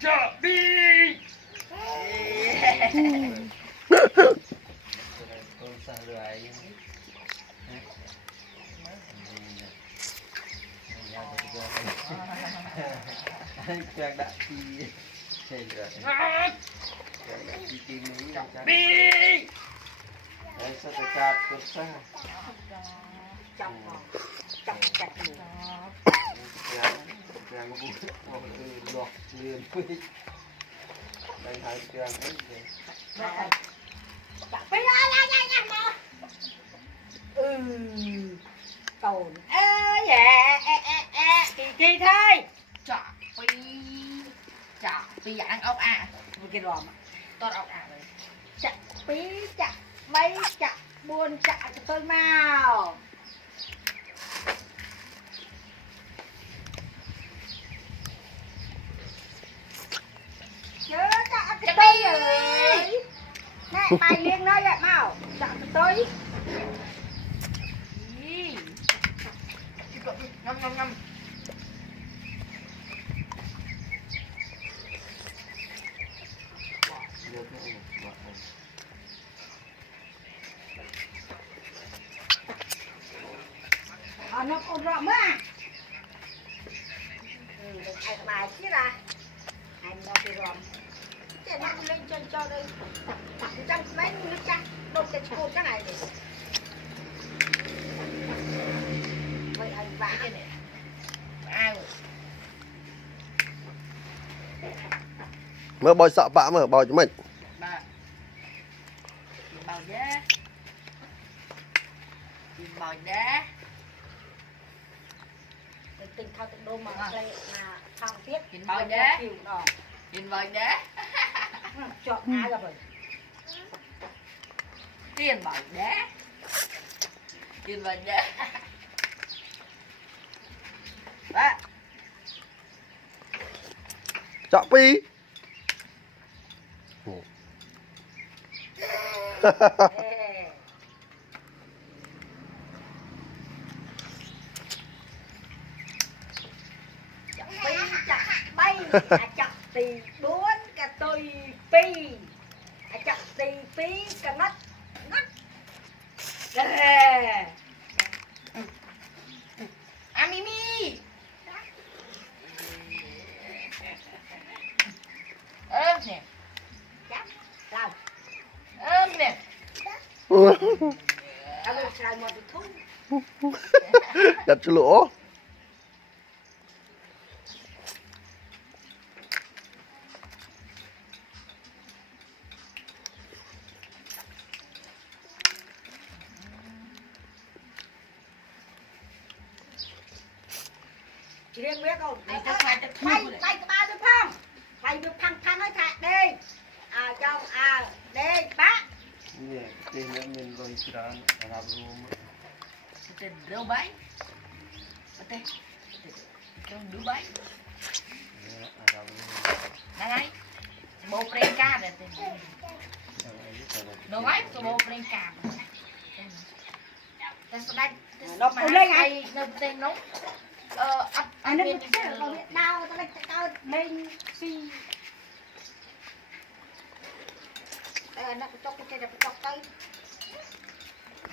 Chợ đi. Chàng đã chi chàng đã chi kim mỹ chàng Đi. đấy sao ta chặt cột xa chọc chặt luôn chàng vui một từ lọt liền với đây hai chàng ấy chặt bây giờ nha mà tồn kỳ thôi chọn vì ăn ốc à một cái ròm tốt ốc à rồi chặt bí chặt mấy chặt buôn chặt cho tôi mau chớ chặt cho tôi rồi nè bài liên nói vậy mau chặt cho tôi ngâm ngâm ngâm nó còn rộng á ai bài chứ là anh nó cái rộng cái nó lên cho đây trong mấy nó chắc đốt cái cột cái này vậy anh vả cái này ai rồi Mở bòi sợ bạ mở bòi cho mình. bà bào đá bào đá tình thao tình đô mà đây mà thao tiết nhìn bào đá chịu đó nhìn bào đá chọn ai rồi tiền bào đá tiền bào đá đó Chọn pi. chặt bay chặt tì bốn cả tôi pi chặt tì phí cả nát Mimi nè làm nè anh xài một cái thúng Đặt cho lỗ. chị riêng biết không Đây, tôi khai cho bay thu bay cái ba được không bay được thăng ấy thạc đi trong đi bác nè tên nó mình rồi tràn làm luôn Tên đâu bấy Tên Con đứa bấy làm luôn Đang ấy Bố Prenka rồi Đồ bấy của bố Prenka Tên sao đây nó phụ lên ai Nó tên nó anh nó biết không biết đau tao lên tao lên si nó chọc cái này chọc tay